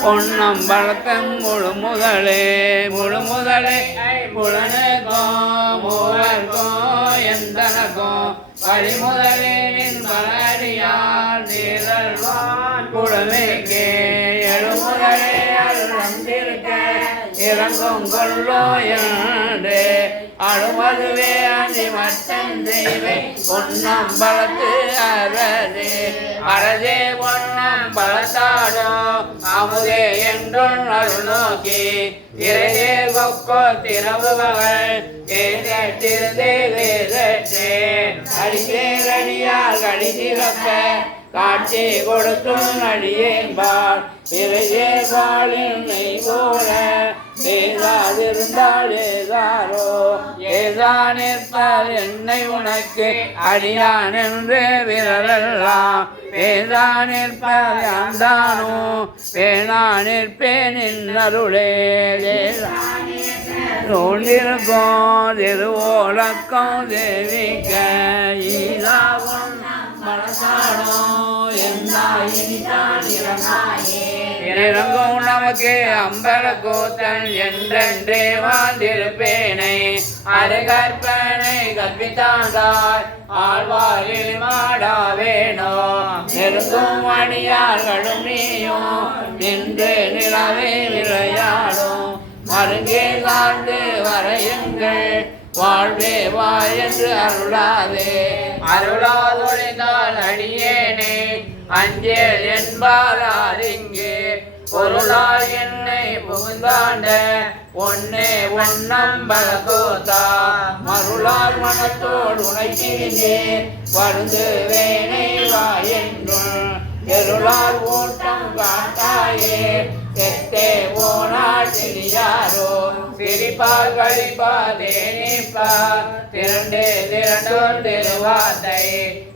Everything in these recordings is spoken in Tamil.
பொன்னம்பலத்தன் முழு முதலே புலனுக்கும் மூவர்க்கும் எந்தனக்கும் வழிமுதலின் பலடியார் நீரல்வான் குழமைக்கே எழுமுதலே அருந்திருக்க இறங்கும் கொள்ளோ என்று அழுமதுவே அணி மட்டன் தெய்வே பொன்னம்பலத்து அரதே பொன்னம்பலத்தாடோ அமுதே என்றொன் அருள் நோக்கி இறையே கொக்கோ திறவுகள் ஏற்றிருந்தே அடிசேரடியார் கடிசிறப்ப காட்சி கொடுத்தும் அடியேன்பார் இறையே பாலின் நெய் போல ஏதாதிருந்தால் ஏதாரோ ஏதா நிற்பார் என்னை உனக்கு அடியான் என்று விரலெல்லாம் பேதா நிற்பார் யாந்தானோ பேனா நிற்பேன் அருளே நோண்டிருக்கோம் திருவோலக்கம் தேவிக்க ஈராவும் மனசானோ இறங்கும் நமக்கு அம்பல கூத்தன் என்றென்றே வாழ்ந்திருப்பேனை அருகற்பனை கற்பித்தாண்டாய் ஆழ்வாரில் மாடாவேனோ நெருங்கும் அணியார்களும் நீயும் நின்று நிலவே விளையாடும் மருங்கே சார்ந்து வரையுங்கள் வாழ்வே வா என்று அருளாதொழிந்தால் அடியேனே அஞ்சேல் என்பாரிங்கே பொருளால் என்னை புகுந்தாண்ட ஒன்னே ஒன்னம்பல கோத்தா மருளால் மனத்தோடு உனைத்தீங்கே வருந்து வேணை வா என்றும் எருளால் ஓட்டம் காட்டாயே எத்தே போனால் தெரியாரோ பிரிப்பால் கழிப்பால் தேனிப்பால் திரண்டோர் திருவார்த்தை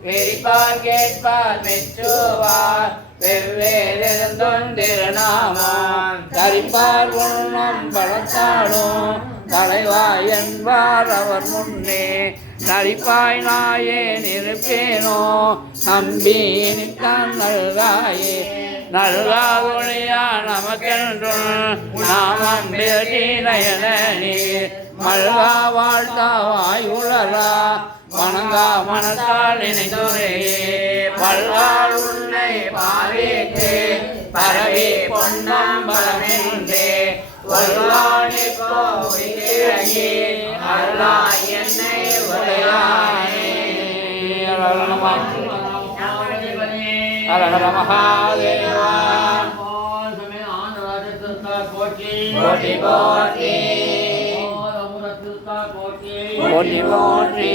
வெறிப்பால் கேட்பால் மெச்சுவார் வெவ்வேறிருந்தோன் திருநாமம் தரிப்பார் உண்ணும் பலத்தாடும் தலைவாய் என்பார் அவர் முன்னே நரிப்பாய் நாயே நிற்பேனோ நம்பி நிற்கான் நல்காயே நல்காதொழியா நமக்கென்றும் நாமம் நயனி மல்கா வாழ்த்தாவாய் உளரா வணங்கா மனத்தால் நினைத்துரையே பல்கால் உன்னை பாவித்து பரவி பொன்னம்பலமென்றே கொல்லானிப்போ அல்லா என்னை உரையானே ஹர மகாதேவா கோட்டி கோட்டி கோட்டி கோட்டி